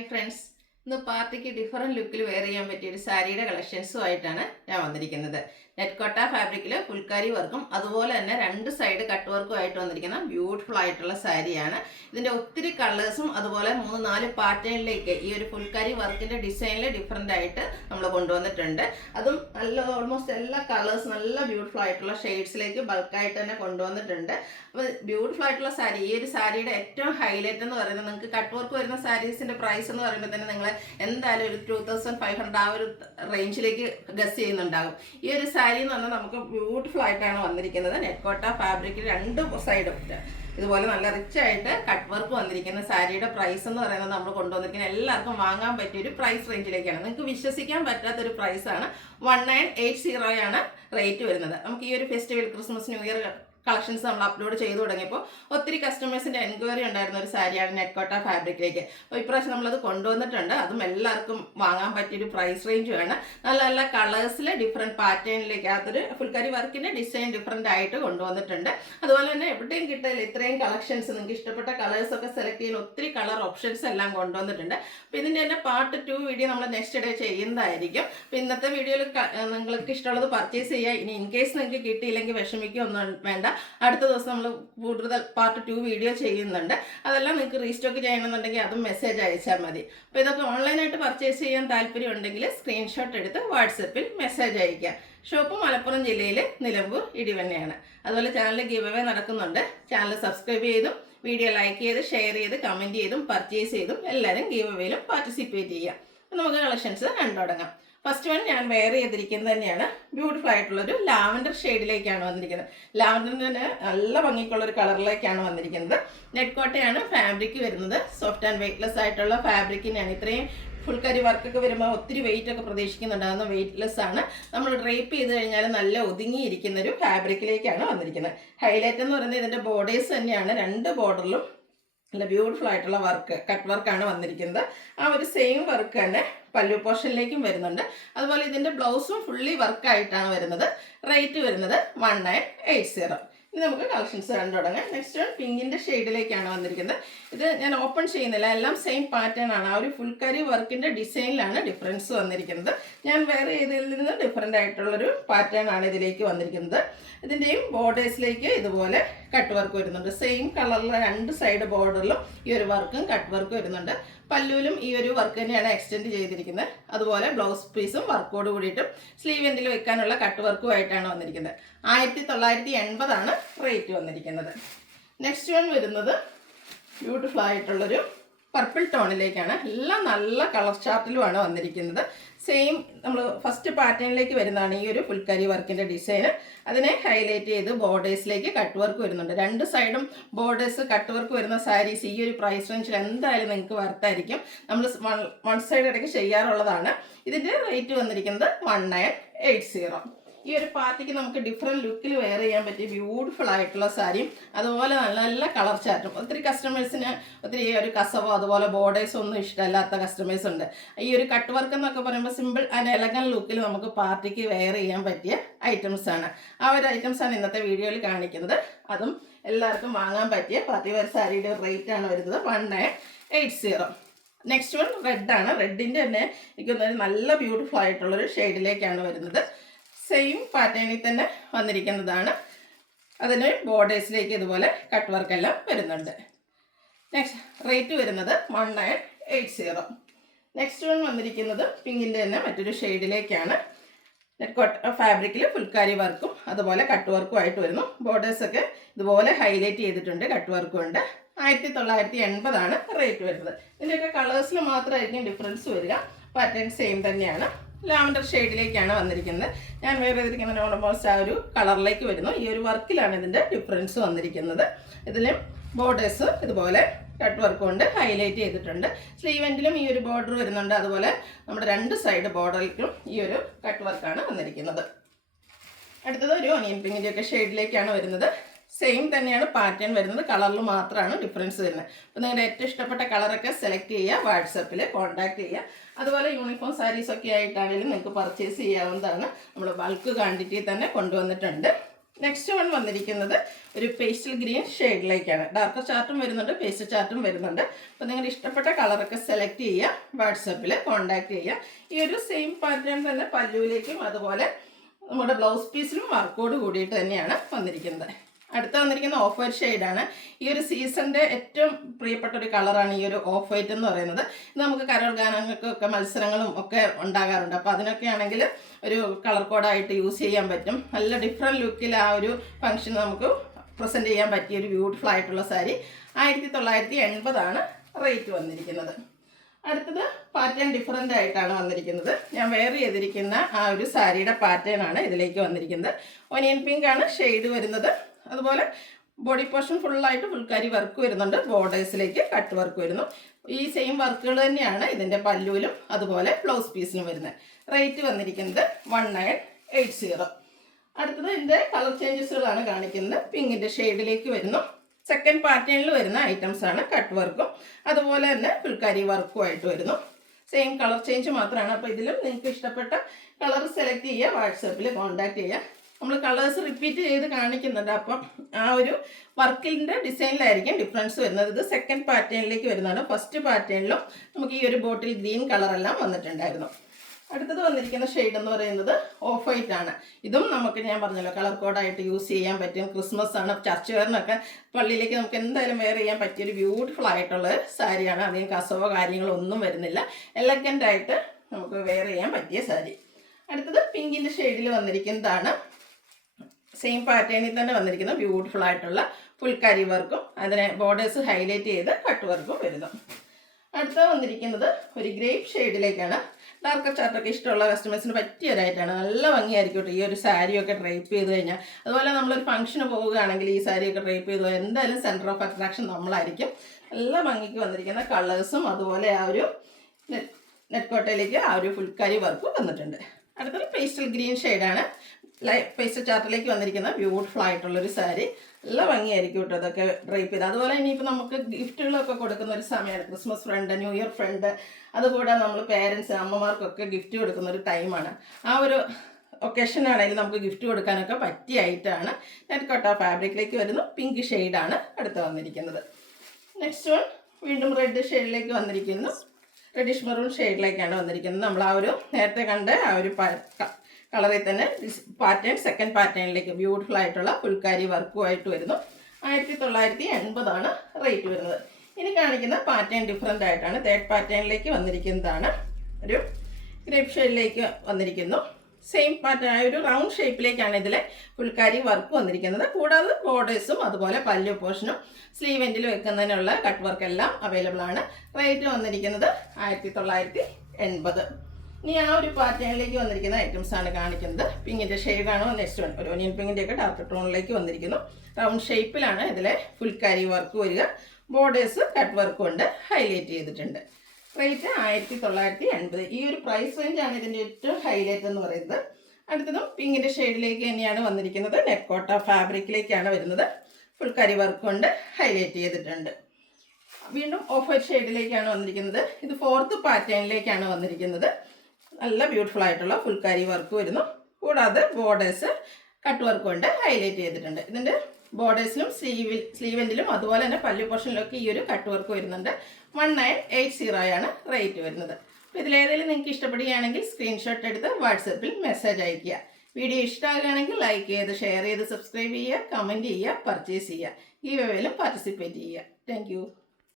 Hi friends, ഇന്ന് പാർട്ടിക്ക് different ലുക്കിൽ വെയർ ചെയ്യാൻ പറ്റിയ ഒരു സാരിയുടെ കളക്ഷൻസുമായിട്ടാണ് ഞാൻ വന്നിരിക്കുന്നത്. നെറ്റ് കോട്ട ഫാബ്രിക്കിൽ ഫുൾക്കാരി വർക്കും അതുപോലെ തന്നെ രണ്ട് സൈഡ് കട്ട് വർക്കും ആയിട്ട് വന്നിരിക്കുന്ന ബ്യൂട്ടിഫുൾ ആയിട്ടുള്ള സാരിയാണ്. ഇതിൻ്റെ ഒത്തിരി കളേഴ്സും അതുപോലെ 3-4 പാറ്റേണിലേക്ക് ഈ ഒരു ഫുൾക്കാരി വർക്കിൻ്റെ ഡിസൈനിൽ ഡിഫറെൻ്റ് ആയിട്ട് നമ്മൾ കൊണ്ടുവന്നിട്ടുണ്ട്. അതും നല്ല ഓൾമോസ്റ്റ് എല്ലാ കളേഴ്സ് നല്ല ബ്യൂട്ടിഫുൾ ആയിട്ടുള്ള ഷെയ്ഡ്സിലേക്ക് ബൾക്കായിട്ട് തന്നെ കൊണ്ടുവന്നിട്ടുണ്ട്. അപ്പോൾ ബ്യൂട്ടിഫുൾ ആയിട്ടുള്ള സാരി, ഈ ഒരു സാരിയുടെ ഏറ്റവും ഹൈലൈറ്റ് എന്ന് പറയുന്നത് നിങ്ങൾക്ക് കട്ട് വർക്ക് വരുന്ന സാരീസിൻ്റെ പ്രൈസ് എന്ന് പറയുമ്പോൾ തന്നെ നിങ്ങൾ എന്തായാലും ഒരു 2500 ആ ഒരു റേഞ്ചിലേക്ക് ഗസ് ചെയ്യുന്നുണ്ടാകും. ഈ ഒരു സാരി എന്ന് പറഞ്ഞാൽ നമുക്ക് ബ്യൂട്ടിഫുൾ ആയിട്ടാണ് വന്നിരിക്കുന്നത്. നെറ്റ് കോട്ട ഫാബ്രിക്കിൽ രണ്ട് സൈഡും ഇതുപോലെ നല്ല റിച്ച് ആയിട്ട് കട്ട് വർക്ക് വന്നിരിക്കുന്ന സാരിയുടെ പ്രൈസ് എന്ന് പറയുന്നത് നമ്മൾ കൊണ്ടുവന്നിരിക്കുന്ന എല്ലാവർക്കും വാങ്ങാൻ പറ്റിയ ഒരു പ്രൈസ് റേഞ്ചിലേക്കാണ്. നിങ്ങൾക്ക് വിശ്വസിക്കാൻ പറ്റാത്തൊരു പ്രൈസാണ്. 1980 ആണ് റേറ്റ് വരുന്നത്. നമുക്ക് ഈ ഒരു festival Christmas new year collections നമ്മൾ അപ്ലോഡ് ചെയ്തു തുടങ്ങിയപ്പോൾ ഒത്തിരി കസ്റ്റമേഴ്സിൻ്റെ എൻക്വയറി ഉണ്ടായിരുന്ന ഒരു സാരിയാണ് നെറ്റ് കോട്ട ഫാബ്രിക്കിലേക്ക്. അപ്പോൾ ഇപ്രാവശ്യം നമ്മളത് കൊണ്ടുവന്നിട്ടുണ്ട്. അതും എല്ലാവർക്കും വാങ്ങാൻ പറ്റിയൊരു പ്രൈസ് റേഞ്ചുമാണ്. നല്ല നല്ല കളേഴ്സിൽ ഡിഫറെൻറ്റ് പാറ്റേണിലേക്ക് അതൊരു ഫുൾക്കാരി വർക്കിൻ്റെ ഡിസൈൻ ഡിഫറെൻ്റ് ആയിട്ട് കൊണ്ടുവന്നിട്ടുണ്ട്. അതുപോലെ തന്നെ എവിടെയും കിട്ടില്ല ഇത്രയും കളക്ഷൻസ്, നിങ്ങൾക്ക് ഇഷ്ടപ്പെട്ട കളേഴ്സൊക്കെ സെലക്ട് ചെയ്യുന്ന ഒത്തിരി കളർ ഓപ്ഷൻസ് എല്ലാം കൊണ്ടുവന്നിട്ടുണ്ട്. അപ്പോൾ ഇതിൻ്റെ തന്നെ പാർട്ട് 2 വീഡിയോ നമ്മൾ നെക്സ്റ്റ് ഡേ ചെയ്യുന്നതായിരിക്കും. അപ്പോൾ ഇന്നത്തെ വീഡിയോയിൽ നിങ്ങൾക്ക് ഇഷ്ടമുള്ളത് പർച്ചേസ് ചെയ്യുക. ഇനി ഇൻ കേസ് നിങ്ങൾക്ക് കിട്ടിയില്ലെങ്കിൽ വിഷമിക്കുകയൊന്നും വേണ്ട. അടുത്ത ദിവസം നമ്മൾ കൂടുതൽ പാർട്ട് 2 വീഡിയോ ചെയ്യുന്നുണ്ട്. അതെല്ലാം നിങ്ങൾക്ക് റീസ്റ്റോക്ക് ചെയ്യണമെന്നുണ്ടെങ്കിൽ അതും മെസ്സേജ് അയച്ചാൽ മതി. അപ്പോൾ ഇതൊക്കെ ഓൺലൈനായിട്ട് പർച്ചേസ് ചെയ്യാൻ താല്പര്യം ഉണ്ടെങ്കിൽ സ്ക്രീൻഷോട്ട് എടുത്ത് വാട്സപ്പിൽ മെസ്സേജ് അയയ്ക്കുക. ഷോപ്പ് മലപ്പുറം ജില്ലയിലെ നിലമ്പൂർ ഇടിവണ്ണയാണ്. അതുപോലെ ചാനൽ ഗിവ് അവേ നടക്കുന്നുണ്ട്. ചാനൽ സബ്സ്ക്രൈബ് ചെയ്തും വീഡിയോ ലൈക്ക് ചെയ്ത് ഷെയർ ചെയ്ത് കമൻറ്റ് ചെയ്തും പർച്ചേസ് ചെയ്തും എല്ലാവരും ഗിവ് അവേയിലും പാർട്ടിസിപ്പേറ്റ് ചെയ്യാം. നമുക്ക് കളക്ഷൻസ് കണ്ടു തുടങ്ങാം. ഫസ്റ്റ് വൺ ഞാൻ വെയർ ചെയ്തിരിക്കുന്നത് തന്നെയാണ് ബ്യൂട്ടിഫുൾ ആയിട്ടുള്ളൊരു ലാവൻഡർ ഷെയ്ഡിലേക്കാണ് വന്നിരിക്കുന്നത്. ലാവൻഡറിന് നല്ല ഭംഗിക്കുള്ളൊരു കളറിലേക്കാണ് വന്നിരിക്കുന്നത്. നെറ്റ് കോട്ടയാണ് ഫാബ്രിക് വരുന്നത്. സോഫ്റ്റ് ആൻഡ് വെയ്റ്റ്ലെസ് ആയിട്ടുള്ള ഫാബ്രിക്കിനാണ്. ഇത്രയും ഫുൾക്കാരി വർക്കൊക്കെ വരുമ്പോൾ ഒത്തിരി വെയിറ്റ് ഒക്കെ പ്രതീക്ഷിക്കുന്നുണ്ടാകുന്ന വെയ്റ്റ്ലെസ് ആണ്. നമ്മൾ ഡ്രേപ്പ് ചെയ്ത് കഴിഞ്ഞാൽ നല്ല ഒതുങ്ങിയിരിക്കുന്ന ഒരു ഫാബ്രിക്കിലേക്കാണ് വന്നിരിക്കുന്നത്. ഹൈലൈറ്റ് എന്ന് പറയുന്നത് ഇതിൻ്റെ ബോർഡേഴ്സ് തന്നെയാണ്. രണ്ട് ബോർഡറിലും നല്ല ബ്യൂട്ടിഫുൾ ആയിട്ടുള്ള വർക്ക് കട്ട് വർക്കാണ് വന്നിരിക്കുന്നത്. ആ ഒരു സെയിം വർക്ക് തന്നെ പല്ലു പോർഷനിലേക്കും വരുന്നുണ്ട്. അതുപോലെ ഇതിൻ്റെ ബ്ലൗസും ഫുള്ളി വർക്കായിട്ടാണ് വരുന്നത്. റേറ്റ് വരുന്നത് 1980. ഇനി നമുക്ക് കളക്ഷൻസ് കണ്ടു തുടങ്ങാം. നെക്സ്റ്റ് പിങ്കിൻ്റെ ഷെയ്ഡിലേക്കാണ് വന്നിരിക്കുന്നത്. ഇത് ഞാൻ ഓപ്പൺ ചെയ്യുന്നില്ല, എല്ലാം സെയിം പാറ്റേൺ ആണ്. ആ ഒരു ഫുൾക്കാരി വർക്കിൻ്റെ ഡിസൈനിലാണ് ഡിഫറൻസ് വന്നിരിക്കുന്നത്. ഞാൻ വേറെ ഇതിൽ നിന്ന് ഡിഫറെൻ്റ് ആയിട്ടുള്ളൊരു പാറ്റേൺ ആണ് ഇതിലേക്ക് വന്നിരിക്കുന്നത്. ഇതിൻ്റെയും ബോർഡേഴ്സിലേക്ക് ഇതുപോലെ കട്ട് വർക്ക് വരുന്നുണ്ട്. സെയിം കളറിൽ രണ്ട് സൈഡ് ബോർഡറിലും ഈ ഒരു വർക്കും കട്ട് വർക്കും വരുന്നുണ്ട്. പല്ലുവിലും ഈ ഒരു വർക്ക് തന്നെയാണ് എക്സ്റ്റെൻഡ് ചെയ്തിരിക്കുന്നത്. അതുപോലെ ബ്ലൗസ് പീസും വർക്കോട് കൂടിയിട്ടും സ്ലീവ് എൻഡിൽ വെക്കാനുള്ള കട്ട് വർക്കുമായിട്ടാണ് വന്നിരിക്കുന്നത്. 1980 ആണ് റേറ്റ് വന്നിരിക്കുന്നത്. നെക്സ്റ്റ് വൺ വരുന്നത് ബ്യൂട്ടിഫുൾ ആയിട്ടുള്ളൊരു പർപ്പിൾ ടോണിലേക്കാണ്. എല്ലാം നല്ല കളർ ചാർട്ടിലുമാണ് വന്നിരിക്കുന്നത്. സെയിം നമ്മൾ ഫസ്റ്റ് പാറ്റേണിലേക്ക് വരുന്നതാണ് ഈ ഒരു ഫുൾക്കാരി വർക്കിൻ്റെ ഡിസൈന്. അതിനെ ഹൈലൈറ്റ് ചെയ്ത് ബോർഡേഴ്സിലേക്ക് കട്ട് വർക്ക് വരുന്നുണ്ട്. രണ്ട് സൈഡും ബോർഡേഴ്സ് കട്ട് വർക്ക് വരുന്ന സാരീസ് ഈ ഒരു പ്രൈസ് റേഞ്ചിൽ എന്തായാലും നിങ്ങൾക്ക് വർത്തായിരിക്കും. നമ്മൾ വൺ സൈഡ് ഇടയ്ക്ക് ചെയ്യാറുള്ളതാണ്. ഇതിൻ്റെ റേറ്റ് വന്നിരിക്കുന്നത് 1980. ഈ ഒരു പാർട്ടിക്ക് നമുക്ക് ഡിഫറെൻറ്റ് ലുക്കിൽ വെയർ ചെയ്യാൻ പറ്റിയ ബ്യൂട്ടിഫുൾ ആയിട്ടുള്ള സാരിയും അതുപോലെ നല്ല നല്ല കളർ ചാർട്ടും. ഒത്തിരി കസ്റ്റമേഴ്സിന് ഒത്തിരി ഒരു കസവോ അതുപോലെ ബോർഡേഴ്സോ ഒന്നും ഇഷ്ടമല്ലാത്ത കസ്റ്റമേഴ്സ് ഉണ്ട്. ഈ ഒരു കട്ട് വർക്ക് എന്നൊക്കെ പറയുമ്പോൾ സിമ്പിൾ ആൻഡ് എലഗൻറ്റ് ലുക്കിൽ നമുക്ക് പാർട്ടിക്ക് വെയർ ചെയ്യാൻ പറ്റിയ ഐറ്റംസാണ്. ആ ഒരു ഐറ്റംസാണ് ഇന്നത്തെ വീഡിയോയിൽ കാണിക്കുന്നത്. അതും എല്ലാവർക്കും വാങ്ങാൻ പറ്റിയ പാർട്ടി വെയർ സാരിയുടെ റേറ്റ് ആണ് വരുന്നത് 1980. നെക്സ്റ്റ് വൺ റെഡാണ്. റെഡിൻ്റെ തന്നെ എനിക്ക് നല്ല ബ്യൂട്ടിഫുൾ ആയിട്ടുള്ളൊരു ഷെയ്ഡിലേക്കാണ് വരുന്നത്. സെയിം പാറ്റേണിൽ തന്നെ വന്നിരിക്കുന്നതാണ്. അതിന് ബോർഡേഴ്സിലേക്ക് ഇതുപോലെ കട്ട് വർക്കെല്ലാം വരുന്നുണ്ട്. നെക്സ്റ്റ് റേറ്റ് വരുന്നത് 1980. നെക്സ്റ്റ് വൺ വന്നിരിക്കുന്നത് പിങ്കിൻ്റെ തന്നെ മറ്റൊരു ഷെയ്ഡിലേക്കാണ്. നെറ്റ് കോട്ട ഫാബ്രിക്കിൽ ഫുൾക്കാരി വർക്കും അതുപോലെ കട്ട് വർക്കും ആയിട്ട് വരുന്നു. ബോർഡേഴ്സൊക്കെ ഇതുപോലെ ഹൈലൈറ്റ് ചെയ്തിട്ടുണ്ട്, കട്ട് വർക്കും ഉണ്ട്. 1980 ആണ് റേറ്റ് വരുന്നത്. ഇതിൻ്റെയൊക്കെ കളേഴ്സിൽ മാത്രമായിരിക്കും ഡിഫറൻസ് വരിക. പാറ്റേൺ സെയിം തന്നെയാണ്. ലാവൻഡർ ഷെയ്ഡിലേക്കാണ് വന്നിരിക്കുന്നത്. ഞാൻ വേറെ ചെയ്തിരിക്കുന്നത് ഓൾമോസ്റ്റ് ആ ഒരു കളറിലേക്ക് വരുന്നു. ഈ ഒരു വർക്കിലാണ് ഇതിൻ്റെ ഡിഫറൻസ് വന്നിരിക്കുന്നത്. ഇതിലും ബോർഡേഴ്സ് ഇതുപോലെ കട്ട് വർക്ക് കൊണ്ട് ഹൈലൈറ്റ് ചെയ്തിട്ടുണ്ട്. സ്ലീവ് എൻഡിലും ഈ ഒരു ബോർഡർ വരുന്നുണ്ട്. അതുപോലെ നമ്മുടെ രണ്ട് സൈഡ് ബോർഡറിലും ഈ ഒരു കട്ട് വർക്കാണ് വന്നിരിക്കുന്നത്. അടുത്തത് ഒരു ഒനിയൻ പിങ്കിൻ്റെയൊക്കെ ഷെയ്ഡിലേക്കാണ് വരുന്നത്. സെയിം തന്നെയാണ് പാറ്റേൺ വരുന്നത്, കളറിൽ മാത്രമാണ് ഡിഫറൻസ് വരുന്നത്. അപ്പോൾ നിങ്ങളുടെ ഏറ്റവും ഇഷ്ടപ്പെട്ട കളറൊക്കെ സെലക്ട് ചെയ്യുക, വാട്സപ്പിൽ കോൺടാക്ട് ചെയ്യുക. അതുപോലെ യൂണിഫോം സാരീസൊക്കെ ആയിട്ടാണെങ്കിലും നിങ്ങൾക്ക് പർച്ചേസ് ചെയ്യാവുന്നതാണ്. നമ്മൾ ബൾക്ക് ക്വാണ്ടിറ്റി തന്നെ കൊണ്ടുവന്നിട്ടുണ്ട്. നെക്സ്റ്റ് വൺ വന്നിരിക്കുന്നത് ഒരു പേസ്റ്റൽ ഗ്രീൻ ഷെയ്ഡിലേക്കാണ്. ഡാർക്ക് ചാർട്ടും വരുന്നുണ്ട്, പേസ്റ്റൽ ചാർട്ടും വരുന്നുണ്ട്. അപ്പോൾ നിങ്ങളുടെ ഇഷ്ടപ്പെട്ട കളറൊക്കെ സെലക്ട് ചെയ്യുക, വാട്സപ്പിൽ കോൺടാക്ട് ചെയ്യുക. ഈ ഒരു സെയിം പാറ്റേൺ തന്നെ പല്ലുവിലേക്കും അതുപോലെ നമ്മുടെ ബ്ലൗസ് പീസിലും വർക്കോട് കൂടിയിട്ട് തന്നെയാണ് വന്നിരിക്കുന്നത്. അടുത്ത വന്നിരിക്കുന്ന ഓഫ് വൈറ്റ് ഷെയ്ഡാണ്. ഈ ഒരു സീസണിൻ്റെ ഏറ്റവും പ്രിയപ്പെട്ട ഒരു കളറാണ് ഈ ഒരു ഓഫ് വൈറ്റ് എന്ന് പറയുന്നത്. ഇത് നമുക്ക് കരോൾ ഗാനങ്ങൾക്കൊക്കെ മത്സരങ്ങളും ഒക്കെ ഉണ്ടാകാറുണ്ട്. അപ്പോൾ അതിനൊക്കെ ആണെങ്കിൽ ഒരു കളർ കോഡായിട്ട് യൂസ് ചെയ്യാൻ പറ്റും. നല്ല ഡിഫറെൻറ്റ് ലുക്കിൽ ആ ഒരു ഫംഗ്ഷൻ നമുക്ക് പ്രസൻറ്റ് ചെയ്യാൻ പറ്റിയ ഒരു ബ്യൂട്ടിഫുൾ ആയിട്ടുള്ള സാരി. 1980 റേറ്റ് വന്നിരിക്കുന്നത്. അടുത്തത് പാറ്റേൺ ഡിഫറെൻ്റ് ആയിട്ടാണ് വന്നിരിക്കുന്നത്. ഞാൻ വെയർ ചെയ്തിരിക്കുന്ന ആ ഒരു സാരിയുടെ പാറ്റേൺ ആണ് ഇതിലേക്ക് വന്നിരിക്കുന്നത്. ഒനിയൻ പിങ്ക് ആണ് ഷെയ്ഡ് വരുന്നത്. അതുപോലെ ബോഡി പോർഷൻ ഫുള്ളായിട്ട് ഫുൾക്കാരി വർക്ക് വരുന്നുണ്ട്. ബോർഡേഴ്സിലേക്ക് കട്ട് വർക്ക് വരുന്നു. ഈ സെയിം വർക്കുകൾ തന്നെയാണ് ഇതിൻ്റെ പല്ലുവിലും അതുപോലെ ബ്ലൗസ് പീസിനും വരുന്നത്. റേറ്റ് വന്നിരിക്കുന്നത് 1980. അടുത്തത് ഇതിൻ്റെ കളർ ചേഞ്ചസുകളാണ് കാണിക്കുന്നത്. പിങ്കിൻ്റെ ഷെയ്ഡിലേക്ക് വരുന്നു. സെക്കൻഡ് പാറ്റേണിൽ വരുന്ന ഐറ്റംസ് ആണ്. കട്ട് വർക്കും അതുപോലെ തന്നെ ഫുൾക്കാരി വർക്കും ആയിട്ട് വരുന്നു. സെയിം കളർ ചേഞ്ച് മാത്രമാണ്. അപ്പോൾ ഇതിലും നിങ്ങൾക്ക് ഇഷ്ടപ്പെട്ട കളർ സെലക്ട് ചെയ്യുക, വാട്സാപ്പിൽ കോൺടാക്ട് ചെയ്യുക. നമ്മൾ കളേഴ്സ് റിപ്പീറ്റ് ചെയ്ത് കാണിക്കുന്നുണ്ട്. അപ്പം ആ ഒരു വർക്കിൻ്റെ ഡിസൈനിലായിരിക്കും ഡിഫറൻസ് വരുന്നത്. ഇത് സെക്കൻഡ് പാറ്റേണിലേക്ക് വരുന്നതാണ്. ഫസ്റ്റ് പാറ്റേണിലും നമുക്ക് ഈ ഒരു ബോട്ടിൽ ഗ്രീൻ കളറെല്ലാം വന്നിട്ടുണ്ടായിരുന്നു. അടുത്തത് വന്നിരിക്കുന്ന ഷെയ്ഡ് എന്ന് പറയുന്നത് ഓഫ് വൈറ്റ് ആണ്. ഇതും നമുക്ക് ഞാൻ പറഞ്ഞല്ലോ കളർ കോഡായിട്ട് യൂസ് ചെയ്യാൻ പറ്റും. ക്രിസ്മസ് ആണ്, ചർച്ച് വെയറിനൊക്കെ പള്ളിയിലേക്ക് നമുക്ക് എന്തായാലും വെയർ ചെയ്യാൻ പറ്റിയൊരു ബ്യൂട്ടിഫുൾ ആയിട്ടുള്ള സാരിയാണ്. അധികം കസവോ കാര്യങ്ങളോ ഒന്നും വരുന്നില്ല. എലഗൻ്റ് ആയിട്ട് നമുക്ക് വെയർ ചെയ്യാൻ പറ്റിയ സാരി. അടുത്തത് പിങ്കിൻ്റെ ഷെയ്ഡിൽ വന്നിരിക്കുന്നതാണ്. സെയിം പാറ്റേണിൽ തന്നെ വന്നിരിക്കുന്ന ബ്യൂട്ടിഫുൾ ആയിട്ടുള്ള ഫുൾക്കാരി വർക്കും അതിനെ ബോർഡേഴ്സ് ഹൈലൈറ്റ് ചെയ്ത് കട്ട് വർക്കും വരുന്നു. അടുത്ത വന്നിരിക്കുന്നത് ഒരു ഗ്രേപ്പ് ഷെയ്ഡിലേക്കാണ്. ഡാർക്ക് ചാർട്ടൊക്കെ ഇഷ്ടമുള്ള കസ്റ്റമേഴ്സിന് പറ്റിയൊരായിട്ടാണ്. നല്ല ഭംഗിയായിരിക്കും കേട്ടോ ഈ ഒരു സാരിയൊക്കെ ഡ്രൈപ്പ് ചെയ്ത് കഴിഞ്ഞാൽ. അതുപോലെ നമ്മളൊരു ഫംഗ്ഷന് പോവുകയാണെങ്കിൽ ഈ സാരിയൊക്കെ ഡ്രൈപ്പ് ചെയ്ത് പോയാൽ എന്തായാലും സെൻറ്റർ ഓഫ് അട്രാക്ഷൻ നമ്മളായിരിക്കും. നല്ല ഭംഗിക്ക് വന്നിരിക്കുന്ന കളേഴ്സും അതുപോലെ ആ ഒരു നെറ്റ് ആ ഒരു ഫുൾക്കാരി വർക്കും വന്നിട്ടുണ്ട്. അടുത്തൊരു പേസ്റ്റൽ ഗ്രീൻ ഷെയ്ഡാണ്. പേസ്റ്റൽ ചാർട്ടിലേക്ക് വന്നിരിക്കുന്ന ബ്യൂട്ടിഫുൾ ആയിട്ടുള്ളൊരു സാരി. നല്ല ഭംഗിയായിരിക്കും കേട്ടോ അതൊക്കെ ഡ്രൈപ്പ് ചെയ്ത്. അതുപോലെ ഇനിയിപ്പോൾ നമുക്ക് ഗിഫ്റ്റുകളൊക്കെ കൊടുക്കുന്ന ഒരു സമയമാണ്. Christmas friend, New Year friend, അതുകൂടെ നമ്മൾ പേരൻസ് അമ്മമാർക്കൊക്കെ ഗിഫ്റ്റ് കൊടുക്കുന്ന ഒരു ടൈമാണ്. ആ ഒരു ഒക്കേഷനാണെങ്കിൽ നമുക്ക് ഗിഫ്റ്റ് കൊടുക്കാനൊക്കെ പറ്റിയായിട്ടാണ് നെറ്റ് കോട്ട ഫാബ്രിക്കിലേക്ക് വരുന്നു. പിങ്ക് ഷെയ്ഡാണ് അടുത്ത് വന്നിരിക്കുന്നത്. നെക്സ്റ്റ് വൺ വീണ്ടും റെഡ് ഷെയ്ഡിലേക്ക് വന്നിരിക്കുന്നു. റെഡിഷ് മെറൂൺ ഷെയ്ഡിലേക്കാണ് വന്നിരിക്കുന്നത്. നമ്മൾ ആ ഒരു നേരത്തെ കണ്ട ആ ഒരു കളറിൽ തന്നെ പാറ്റേൺ സെക്കൻഡ് പാറ്റേണിലേക്ക് ബ്യൂട്ടിഫുൾ ആയിട്ടുള്ള ഫുൾക്കാരി വർക്കുമായിട്ട് വരുന്നു. 1980 റേറ്റ് വരുന്നത്. ഇനി കാണിക്കുന്ന പാറ്റേൺ ഡിഫറെൻ്റ് ആയിട്ടാണ്. തേർഡ് പാറ്റേണിലേക്ക് വന്നിരിക്കുന്നതാണ്. ഒരു ഗ്രേപ്പ് ഷെയ്ഡിലേക്ക് വന്നിരിക്കുന്നു. സെയിം പാറ്റേൺ ഒരു റൗണ്ട് ഷേപ്പിലേക്കാണ് ഇതിലെ ഫുൾക്കാരി വർക്ക് വന്നിരിക്കുന്നത്. കൂടാതെ ബോർഡേഴ്സും അതുപോലെ പല്ലു പോർഷനും സ്ലീവ് എൻഡിൽ വെക്കുന്നതിനുള്ള കട്ട് വർക്ക് എല്ലാം അവൈലബിൾ ആണ്. റേറ്റ് വന്നിരിക്കുന്നത് 1980. ഇനി ആ ഒരു പാറ്റേണിലേക്ക് വന്നിരിക്കുന്ന ഐറ്റംസ് ആണ് കാണിക്കുന്നത്. പിങ്കിൻ്റെ ഷെയ്ഡാണ് നെക്സ്റ്റ് വൺ. ഒരു ഒനിയൻ പിങ്കിൻ്റെയൊക്കെ ഡാർക്ക് ടോണിലേക്ക് വന്നിരിക്കുന്നു. റൗണ്ട് ഷേപ്പിലാണ് ഇതിലെ ഫുൾക്കാരി വർക്ക് വരിക. ബോർഡേഴ്സ് കട്ട് വർക്ക് കൊണ്ട് ഹൈലൈറ്റ് ചെയ്തിട്ടുണ്ട്. റേറ്റ് 1980. ഈ ഒരു പ്രൈസ് റേഞ്ചാണ് ഇതിൻ്റെ ഏറ്റവും ഹൈലൈറ്റ് എന്ന് പറയുന്നത്. അടുത്തതും പിങ്കിൻ്റെ ഷെയ്ഡിലേക്ക് തന്നെയാണ് വന്നിരിക്കുന്നത്. നെറ്റ് കോട്ട ഫാബ്രിക്കിലേക്കാണ് വരുന്നത്. ഫുൾക്കാരി വർക്ക് കൊണ്ട് ഹൈലൈറ്റ് ചെയ്തിട്ടുണ്ട്. വീണ്ടും ഓഫ് വൈറ്റ് ഷെയ്ഡിലേക്കാണ് വന്നിരിക്കുന്നത്. ഇത് ഫോർത്ത് പാറ്റേണിലേക്കാണ് വന്നിരിക്കുന്നത്. നല്ല ബ്യൂട്ടിഫുൾ ആയിട്ടുള്ള ഫുൾക്കാരി വർക്ക് വരുന്നു. കൂടാതെ ബോർഡേഴ്സ് കട്ട് വർക്ക് കൊണ്ട് ഹൈലൈറ്റ് ചെയ്തിട്ടുണ്ട്. ഇതിൻ്റെ ബോർഡേഴ്സിലും സ്ലീവെൻറ്റിലും അതുപോലെ തന്നെ പല്ലു പോർഷനിലൊക്കെ ഈ ഒരു കട്ട് വർക്ക് വരുന്നുണ്ട്. 1980 റേറ്റ് വരുന്നത്. അപ്പോൾ ഇതിലേതെങ്കിലും നിങ്ങൾക്ക് ഇഷ്ടപ്പെടുകയാണെങ്കിൽ സ്ക്രീൻഷോട്ട് എടുത്ത് വാട്സപ്പിൽ മെസ്സേജ് അയയ്ക്കുക. വീഡിയോ ഇഷ്ടമാകുകയാണെങ്കിൽ ലൈക്ക് ചെയ്ത് ഷെയർ ചെയ്ത് സബ്സ്ക്രൈബ് ചെയ്യുക, കമൻറ്റ് ചെയ്യുക, പർച്ചേസ് ചെയ്യുക. ഈ വേയിലും പാർട്ടിസിപ്പേറ്റ് ചെയ്യുക. താങ്ക്